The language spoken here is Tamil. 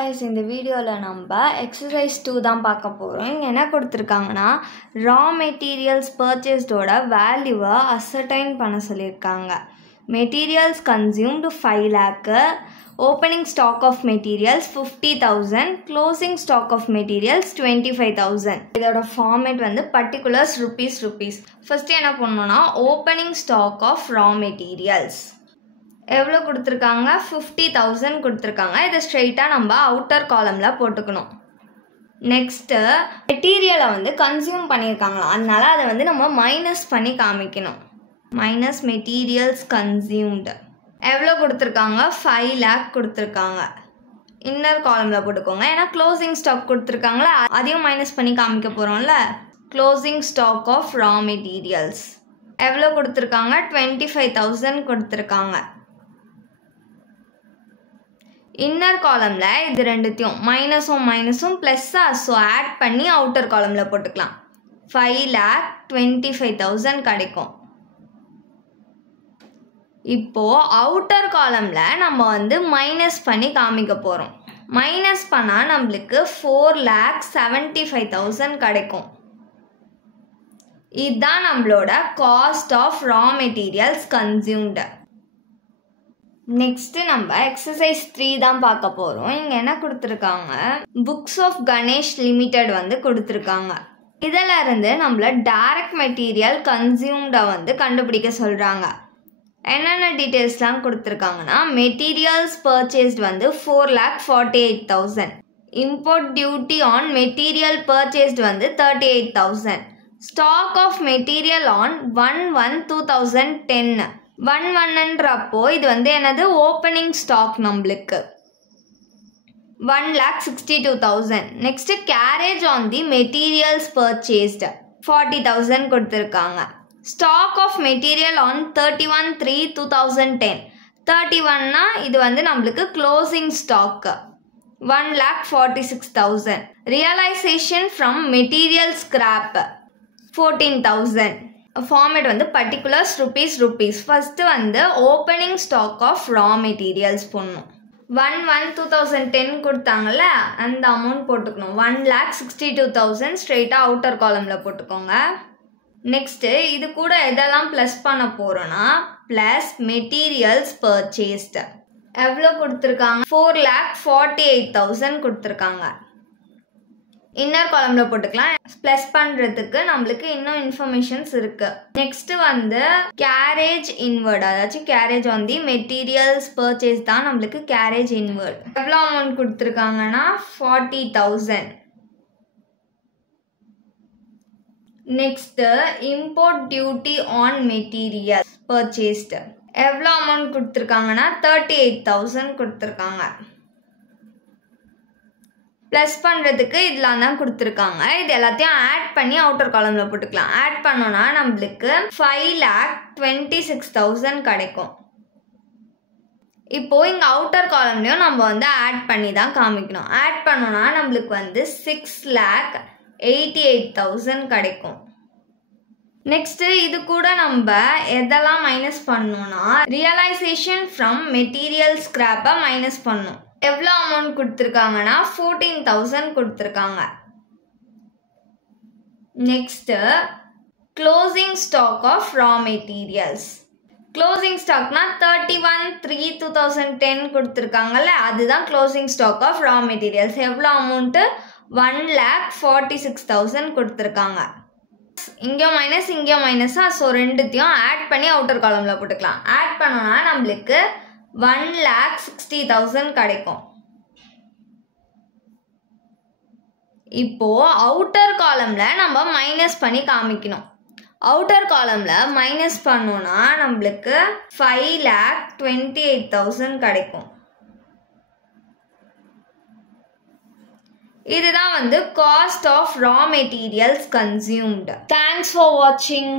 guys, இந்த வீடியோல நம்ம exercise 2 தான் பார்க்க போறோம். இங்க என்ன கொடுத்திருக்காங்கன்னா raw materials purchased ஓட வேல்யூவை ascertain பண்ண சொல்லிருக்காங்க. Materials consumed 5 lakh, opening stock of materials 50,000, closing stock of materials 25,000. இதோட format வந்து particulars rupees. First என்ன பண்ணனும்னா opening stock of raw materials எவ்வளோ கொடுத்துருக்காங்க 50,000 கொடுத்துருக்காங்க. இதை ஸ்ட்ரெயிட்டாக நம்ம அவுட்டர் காலமில் போட்டுக்கணும். நெக்ஸ்ட்டு மெட்டீரியலை வந்து கன்சியூம் பண்ணியிருக்காங்களாம், அதனால அதை வந்து நம்ம மைனஸ் பண்ணி காமிக்கணும். மைனஸ் மெட்டீரியல்ஸ் கன்சியூம்டு எவ்வளோ கொடுத்துருக்காங்க 5 lakh கொடுத்துருக்காங்க. இன்னர் காலமில் போட்டுக்கோங்க, ஏன்னா க்ளோசிங் ஸ்டாக் கொடுத்துருக்காங்களா அதையும் மைனஸ் பண்ணி காமிக்க போகிறோம்ல. Closing stock of raw materials எவ்வளோ கொடுத்துருக்காங்க 25,000 கொடுத்துருக்காங்க. இன்னர் காலமில் இது ரெண்டுத்தையும் மைனஸும் ப்ளஸ்ஸாக ஸோ ஆட் பண்ணி அவுட்டர் காலமில் போட்டுக்கலாம். 5,25,000 கிடைக்கும். இப்போது அவுட்டர் காலமில் நம்ம வந்து மைனஸ் பண்ணி காமிக்க போகிறோம். மைனஸ் பண்ணால் நம்மளுக்கு 4,75,000 கிடைக்கும். இதுதான் நம்மளோட cost of raw materials consumed. Next நம்ம எக்ஸசைஸ் 3 தான் பார்க்க போகிறோம். இங்கே என்ன கொடுத்துருக்காங்க, புக்ஸ் ஆஃப் கணேஷ் லிமிடெட் வந்து கொடுத்துருக்காங்க. இதில் இருந்து நம்மள டைரக்ட் மெட்டீரியல் கன்சியூம்டை வந்து கண்டுபிடிக்க சொல்கிறாங்க. என்னென்ன டீட்டெயில்ஸ்லாம் கொடுத்துருக்காங்கன்னா மெட்டீரியல்ஸ் பர்ச்சேஸ்ட் வந்து 4,48,000, import duty on material purchased வந்து 38,000, ஸ்டாக் ஆஃப் மெட்டீரியல் ஆன் 1/1/2010. 1/1ன்றப்போ இது வந்து என்னது ஓப்பனிங் ஸ்டாக் நம்மளுக்கு 1,62,000. Next carriage on the materials purchased 40,000 கொடுத்துருக்காங்க. Stock of material on 31/3/2010. 31னா இது வந்து நம்மளுக்கு closing stock 1,46,000. Realisation from material scrap 14,000. Format வந்து பர்டிகுலர்ஸ் rupees. ஃபஸ்ட்டு வந்து opening stock of raw materials போடணும். 1/1/2010 கொடுத்தாங்கல்ல அந்த அமௌண்ட் போட்டுக்கணும். 1,62,000 ஸ்ட்ரெயிட்டாக அவுட்டர் காலமில் போட்டுக்கோங்க. நெக்ஸ்ட்டு இது கூட எதெல்லாம் ப்ளஸ் பண்ண போகிறோன்னா ப்ளஸ் மெட்டீரியல்ஸ் பர்ச்சேஸ்டு எவ்வளோ கொடுத்துருக்காங்க 4,48,000 கொடுத்துருக்காங்க. இன்னர் காலமில் போட்டுக்கலாம். ப்ளஸ் பண்ணுறதுக்கு நம்மளுக்கு இன்னும் இன்ஃபர்மேஷன்ஸ் இருக்குது. நெக்ஸ்ட்டு வந்து கேரேஜ் இன்வர்ட், அதாச்சும் carriage on the materials purchase தான் நம்மளுக்கு கேரேஜ் இன்வர்ட். எவ்வளோ அமௌண்ட் கொடுத்துருக்காங்கன்னா 40,000. Next import duty on material purchased எவ்வளோ அமௌண்ட் கொடுத்துருக்காங்கன்னா 38,000 கொடுத்துருக்காங்க. ப்ளஸ் பண்ணுறதுக்கு இதெல்லாம் தான் கொடுத்துருக்காங்க. இது எல்லாத்தையும் ஆட் பண்ணி அவுட்டர் காலமில் போட்டுக்கலாம். ஆட் பண்ணோன்னா நம்மளுக்கு 5,26,000 கிடைக்கும். இப்போது இங்கே அவுட்டர் காலம்லேயும் நம்ம வந்து ஆட் பண்ணி தான் காமிக்கணும். ஆட் பண்ணோன்னா நம்மளுக்கு வந்து 6,88,000 கிடைக்கும். நெக்ஸ்ட்டு இது கூட நம்ம எதெல்லாம் மைனஸ் பண்ணோன்னா ரியலைசேஷன் ஃப்ரம் மெட்டீரியல் ஸ்கிராப்பை மைனஸ் பண்ணணும். எவ்வளோ அமௌண்ட் கொடுத்துருக்காங்கன்னா 14,000 கொடுத்துருக்காங்க. Next closing stock of raw materials. Closing ஸ்டாக்னா 31/3/2010 கொடுத்துருக்காங்கல்ல அதுதான் closing stock of raw materials. எவ்வளோ அமௌண்ட்டு 1,46,000 கொடுத்துருக்காங்க. இங்கேயும் மைனஸா ஸோ ரெண்டுத்தையும் ஆட் பண்ணி அவுட்டர் காலமில் போட்டுக்கலாம். ஆட் பண்ணோன்னா நம்மளுக்கு 1,60,000 கிடைக்கும். இப்போது அவுட்டர் காலமில் நம்ம மைனஸ் பண்ணி காமிக்கணும். அவுட்டர் காலமில் மைனஸ் பண்ணோன்னா நம்மளுக்கு 5,28,000 கிடைக்கும். இதுதான் வந்து cost of raw materials consumed. Thanks for வாட்சிங்.